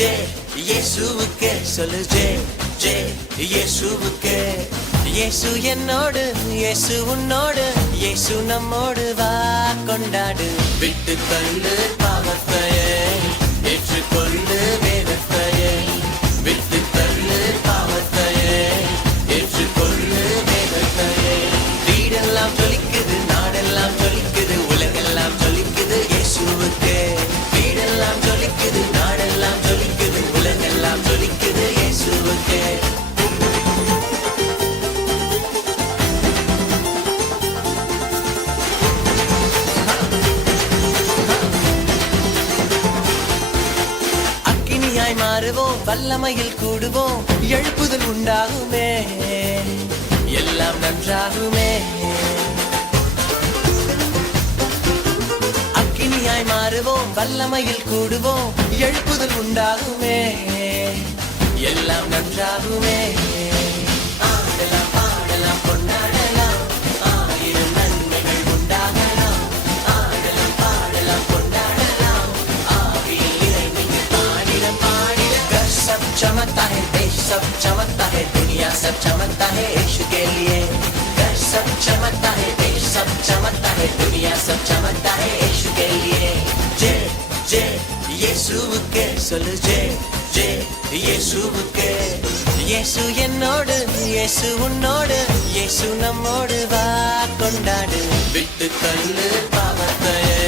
J இயேசுவுக்கே சொல்லு J J இயேசுவுக்கே. இயேசு என்னோடு, இயேசு உன்னோடு, இயேசு நம்மோடு, வா கொண்டாடு. விட்டு தள்ளு பாவத்தையே, ஏற்றுக்கொள்ளு வேதத்தையே. விட்டு தள்ளு பாவத்தையே, ஏற்றுக்கொள்ளு வேதத்தையே. வீடெல்லாம் ஜொலிக்குது, நாடெல்லாம் ஜொலிக்குது, உலகெல்லாம் ஜொலிக்குது இயேசுவுக்கே. வீடெல்லாம் ஜொலிக்குது, நாடெல்லாம் ஜொலிக்குது, உலகெல்லாம் ஜொலிக்குது இயேசுவுக்கே. அக்கினியாய் மாறுவோம், வல்லமையில் கூடுவோம், எழுப்புதல் உண்டாகுமே, எல்லாம் நன்றாகுமே. அக்கினியாய் மாறுவோம், வல்லமையில் கூடுவோம், எழுப்புதல் உண்டாகுமே, எல்லாம் நன்றாகுமே. ஆடலாம் பாடலாம் கொண்டாடலாம், ஆயிரம் நன்மைகள் உண்டாகலாம். ஆடலாம் பாடலாம் கொண்டாடலாம், ஆவியில் இறைந்து பாடிட பாடிட. घर सब चमकता है, देश सब चमकता है, दुनिया सब चमकता है यीशु के लिए. घर सब चमकता है, देश सब चमकता है, दुनिया सब चमकता है यीशु के लिए. जे जे இயேசுவுக்கே சொல்லு ஜே ஜே இயேசுவுக்கே. இயேசு என்னோடு, இயேசு உன்னோடு, இயேசு நம்மோடு, வா கொண்டாடு. விட்டு தள்ளு பாவத்தையே,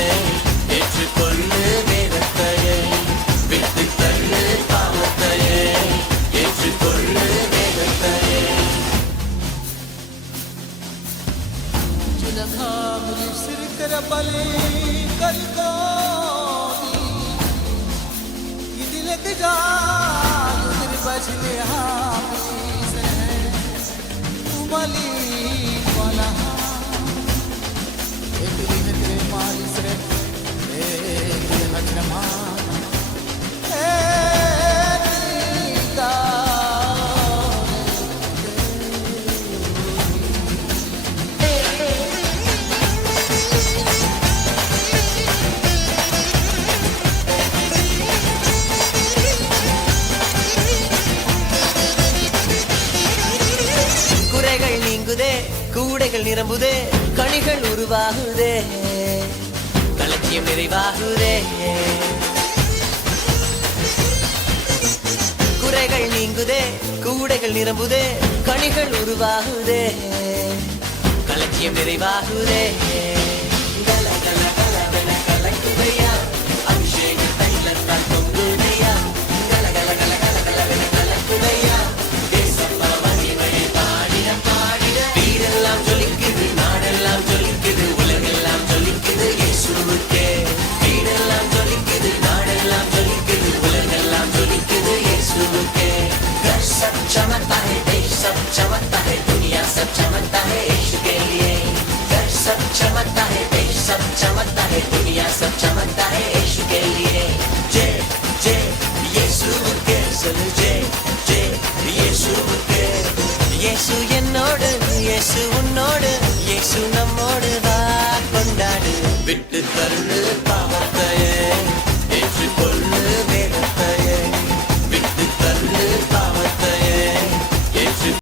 ஏற்றுக்கொள்ளு வேதத்தையே. விட்டு தள்ளு பாவத்தையே, ஏற்றுக்கொள்ளு வேதத்தையே. குறைகள் நீங்குதே, கூடைகள் நிரம்புதே, கனிகள் உருவாகுதே, களஞ்சியம் நிறைவாகுதே. குறைகள் நீங்குதே, கூடைகள் நிரம்புதே, கனிகள் உருவாகுதே, களஞ்சியம் நிறைவாகுதே. கல கல கலவென கலக்குதையா, அபிஷேக தைலத்தால் பொங்குதையா. கல கல கல கல கலவென கலக்குதையா, தேசப்பா மகிமையை பாடிட பாடிட. வீடெல்லாம் ஜொலிக்குது, நாடெல்லாம் ஜொலிக்குது, உலகெல்லாம் ஜொலிக்குது இயேசுவுக்கே. வீடெல்லாம் ஜொலிக்குது, நாடெல்லாம் ஜொலிக்குது, உலகெல்லாம் ஜொலிக்குது இயேசுவுக்கே. घर सब चमकता है, देश सब चमकता है, दुनिया सब चमकता है यीशु के लिए. घर सब चमकता है, देश सब चमकता है, दुनिया सब चमकता है यीशु के लिए. जे जे இயேசுவுக்கே சொல்லு ஜே ஜே இயேசுவுக்கே. இயேசு என்னோடு, இயேசு உன்னோடு, இயேசு நம்மோடு, வா கொண்டாடு. விட்டு தள்ளு பாவத்தையே, ஏற்றுக்கொள்ளு